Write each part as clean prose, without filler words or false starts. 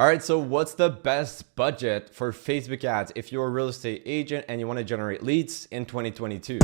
All right, so what's the best budget for Facebook ads if you're a real estate agent and you want to generate leads in 2022?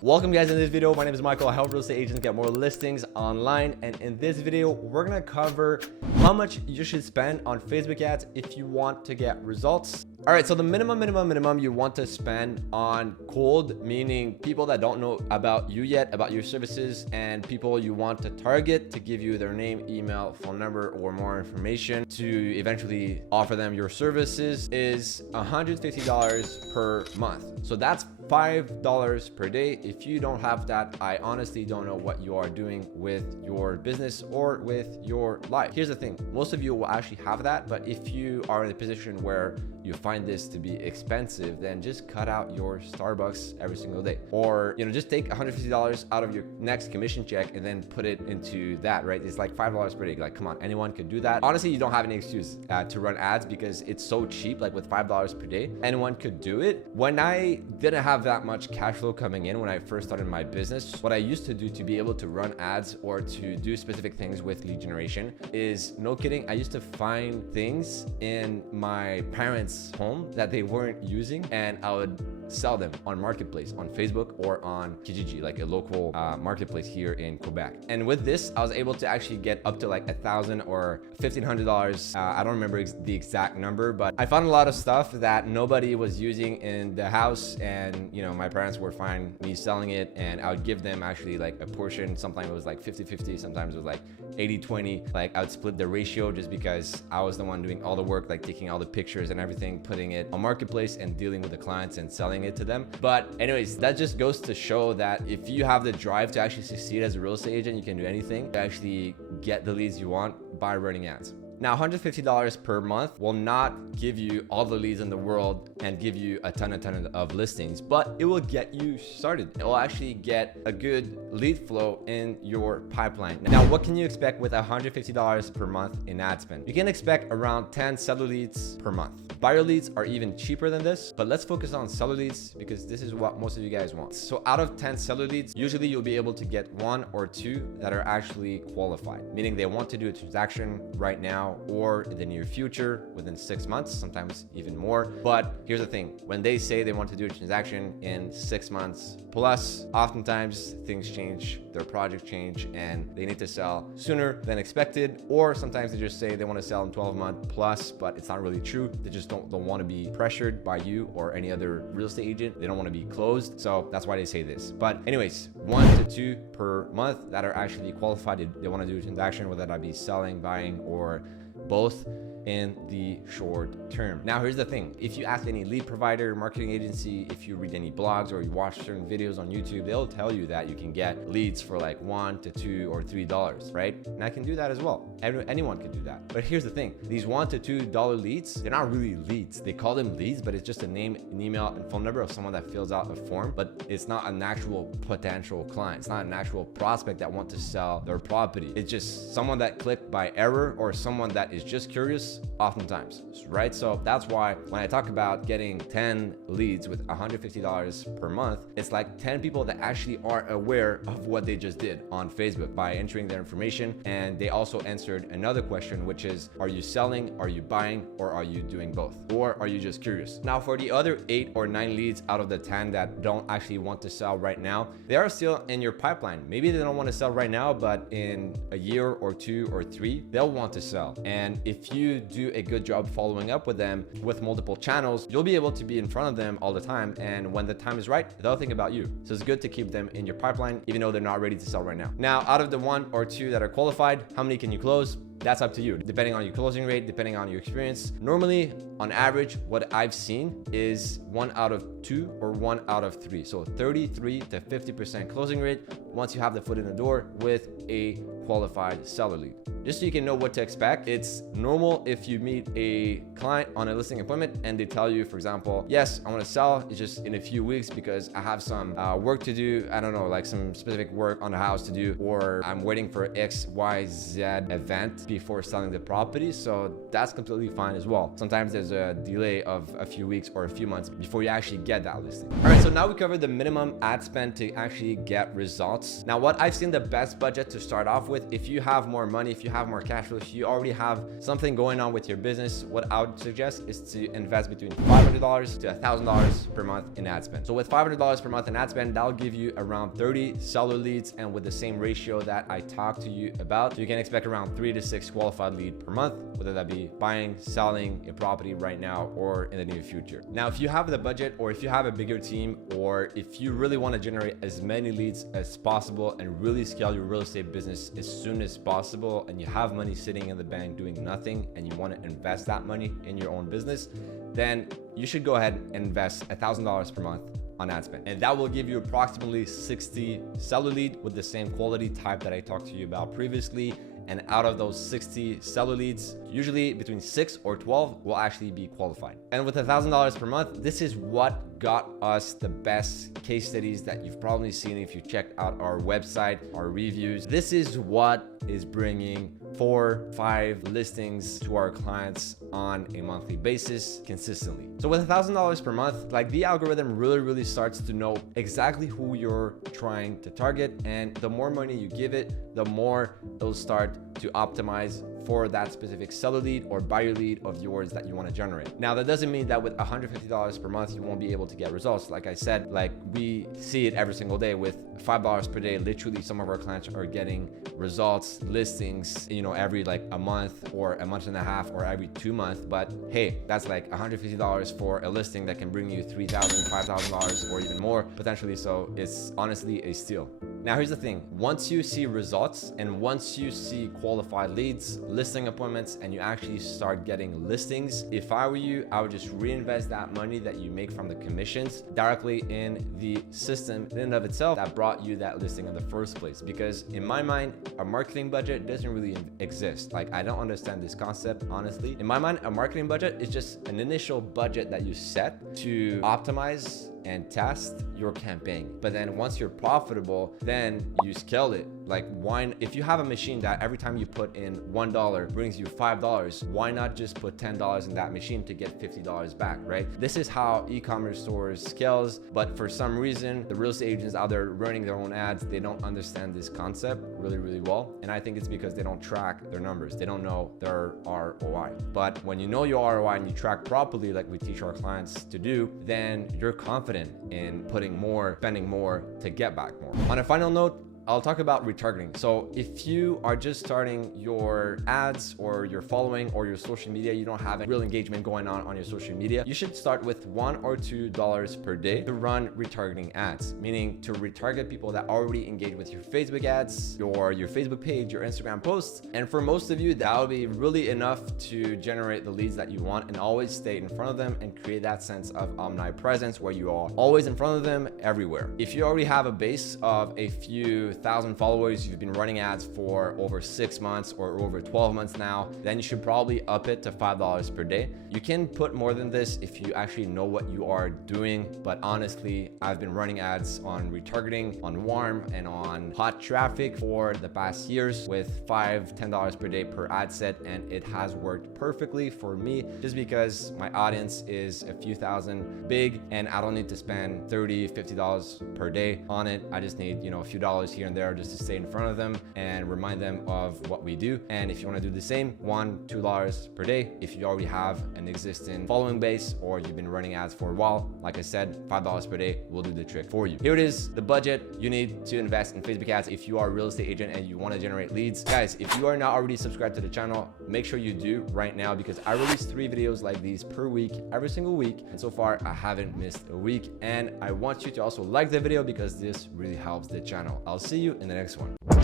Welcome guys. In this video, my name is Michael. I help real estate agents get more listings online, and in this video we're gonna cover how much you should spend on Facebook ads if you want to get results. All right, so the minimum you want to spend on cold, meaning people that don't know about you yet, about your services, and people you want to target to give you their name, email, phone number, or more information to eventually offer them your services, is $150 per month. So that's $5 per day. If you don't have that, I honestly don't know what you are doing with your business or with your life. Here's the thing, most of you will actually have that, but if you are in a position where you find this to be expensive, then just cut out your Starbucks every single day, or just take $150 out of your next commission check and then put it into that, right? It's like $5 per day. Like, come on, anyone could do that. Honestly, you don't have any excuse to run ads because it's so cheap. Like with $5 per day, anyone could do it. When I didn't have that much cash flow coming in when I first started my business, what I used to do to be able to run ads or to do specific things with lead generation is, no kidding, I used to find things in my parents' home that they weren't using, and I would sell them on Marketplace, on Facebook, or on Kijiji, like a local marketplace here in Quebec. And with this, I was able to actually get up to like $1,000 or $1,500. I don't remember the exact number, but I found a lot of stuff that nobody was using in the house, and my parents were fine me selling it, and I would give them actually like a portion. Sometimes it was like 50-50, sometimes it was like 80-20. Like I would split the ratio just because I was the one doing all the work, like taking all the pictures and everything, putting it on Marketplace and dealing with the clients and selling it to them. But anyways, that just goes to show that if you have the drive to actually succeed as a real estate agent, you can do anything to actually get the leads you want by running ads. Now, $150 per month will not give you all the leads in the world and give you a ton of listings, but it will get you started. It will actually get a good lead flow in your pipeline. Now, what can you expect with $150 per month in ad spend? You can expect around 10 seller leads per month. Buyer leads are even cheaper than this, but let's focus on seller leads because this is what most of you guys want. So out of 10 seller leads, usually you'll be able to get 1 or 2 that are actually qualified, meaning they want to do a transaction right now or in the near future, within 6 months, sometimes even more. But here's the thing, when they say they want to do a transaction in 6 months plus, oftentimes things change, their project change, and they need to sell sooner than expected, or sometimes they just say they want to sell in 12 months plus, but it's not really true. They just don't want to be pressured by you or any other real estate agent. They don't want to be closed, so that's why they say this. But anyways, 1 to 2 per month that are actually qualified. They want to do a transaction, whether that be selling, buying, or both in the short term. Now, here's the thing. If you ask any lead provider, marketing agency, if you read any blogs or you watch certain videos on YouTube, they'll tell you that you can get leads for like $1 to $2 or $3, right? And I can do that as well. Anyone can do that. But here's the thing. These $1 to $2 leads, they're not really leads. They call them leads, but it's just a name, an email, and phone number of someone that fills out a form, but it's not an actual potential client. It's not an actual prospect that want to sell their property. It's just someone that clicked by error or someone that is just curious oftentimes, right? So that's why when I talk about getting 10 leads with $150 per month, it's like 10 people that actually are aware of what they just did on Facebook by entering their information. And they also answered another question, which is, are you selling, are you buying, or are you doing both? Or are you just curious? Now, for the other 8 or 9 leads out of the 10 that don't actually want to sell right now, they are still in your pipeline. Maybe they don't want to sell right now, but in a year or 2 or 3, they'll want to sell. And if you do a good job following up with them with multiple channels, you'll be able to be in front of them all the time. And when the time is right, they'll think about you. So it's good to keep them in your pipeline, even though they're not ready to sell right now. Now, out of the 1 or 2 that are qualified, how many can you close? That's up to you, depending on your closing rate, depending on your experience. Normally, on average, what I've seen is 1 out of 2 or 1 out of 3. So 33 to 50% closing rate once you have the foot in the door with a qualified seller lead. Just so you can know what to expect, it's normal if you meet a client on a listing appointment and they tell you, for example, yes, I want to sell, it's just in a few weeks because I have some work to do. I don't know, like some specific work on the house to do, or I'm waiting for XYZ event before selling the property. So that's completely fine as well. Sometimes there's a delay of a few weeks or a few months before you actually get that listing. All right, so now we covered the minimum ad spend to actually get results. Now, what I've seen the best budget to start off with with, if you have more money, if you have more cash flow, if you already have something going on with your business, what I would suggest is to invest between $500 to $1,000 per month in ad spend. So with $500 per month in ad spend, that'll give you around 30 seller leads, and with the same ratio that I talked to you about, you can expect around 3 to 6 qualified leads per month, whether that be buying, selling a property right now or in the near future. Now, if you have the budget, or if you have a bigger team, or if you really want to generate as many leads as possible and really scale your real estate business as soon as possible, and you have money sitting in the bank doing nothing, and you want to invest that money in your own business, then you should go ahead and invest $1,000 per month on ad spend. And that will give you approximately 60 seller lead with the same quality type that I talked to you about previously. And out of those 60 seller leads, usually between 6 or 12 will actually be qualified. And with $1,000 per month, this is what got us the best case studies that you've probably seen if you checked out our website, our reviews. This is what is bringing 4-5 listings to our clients on a monthly basis consistently. So with $1,000 per month, like, the algorithm really starts to know exactly who you're trying to target, and the more money you give it, the more it'll start to optimize for that specific seller lead or buyer lead of yours that you want to generate. Now, that doesn't mean that with $150 per month, you won't be able to get results. Like I said, like, we see it every single day with $5 per day. Literally, some of our clients are getting results, listings, you know, every like a month or a month and a half or every 2 months. But hey, that's like $150 for a listing that can bring you $3,000, $5,000 or even more potentially. So it's honestly a steal. Now, here's the thing. Once you see results and once you see qualified leads, listing appointments, and you actually start getting listings, if I were you, I would just reinvest that money that you make from the commissions directly in the system in and of itself that brought you that listing in the first place. Because in my mind, a marketing budget doesn't really exist. Like, I don't understand this concept, honestly. In my mind, a marketing budget is just an initial budget that you set to optimize and test your campaign. But then once you're profitable, then you scale it. Like, why, if you have a machine that every time you put in $1 brings you $5, why not just put $10 in that machine to get $50 back, right? This is how e-commerce stores scales. But for some reason, the real estate agents out there running their own ads, they don't understand this concept really well. And I think it's because they don't track their numbers. They don't know their ROI. But when you know your ROI and you track properly, like we teach our clients to do, then you're confident in putting more, spending more to get back more. On a final note, I'll talk about retargeting. So if you are just starting your ads or your following or your social media, you don't have any real engagement going on your social media, you should start with $1 or $2 per day to run retargeting ads, meaning to retarget people that already engage with your Facebook ads, your Facebook page, your Instagram posts. And for most of you, that'll be really enough to generate the leads that you want, and always stay in front of them and create that sense of omnipresence where you are always in front of them everywhere. If you already have a base of a few thousand followers, you've been running ads for over 6 months or over 12 months now, then you should probably up it to $5 per day. You can put more than this if you actually know what you are doing. But honestly, I've been running ads on retargeting, on warm and on hot traffic for the past years with $5, $10 per day per ad set. And it has worked perfectly for me just because my audience is a few thousand big and I don't need to spend $30, $50 per day on it. I just need, a few dollars here and there just to stay in front of them and remind them of what we do. And if you want to do the same, $1, $2 per day. If you already have an existing following base or you've been running ads for a while, like I said, $5 per day will do the trick for you. Here it is, the budget you need to invest in Facebook ads if you are a real estate agent and you want to generate leads. Guys, if you are not already subscribed to the channel, make sure you do right now, because I release 3 videos like these per week, every single week. And so far, I haven't missed a week. And I want you to also like the video because this really helps the channel. I'll see you in the next one.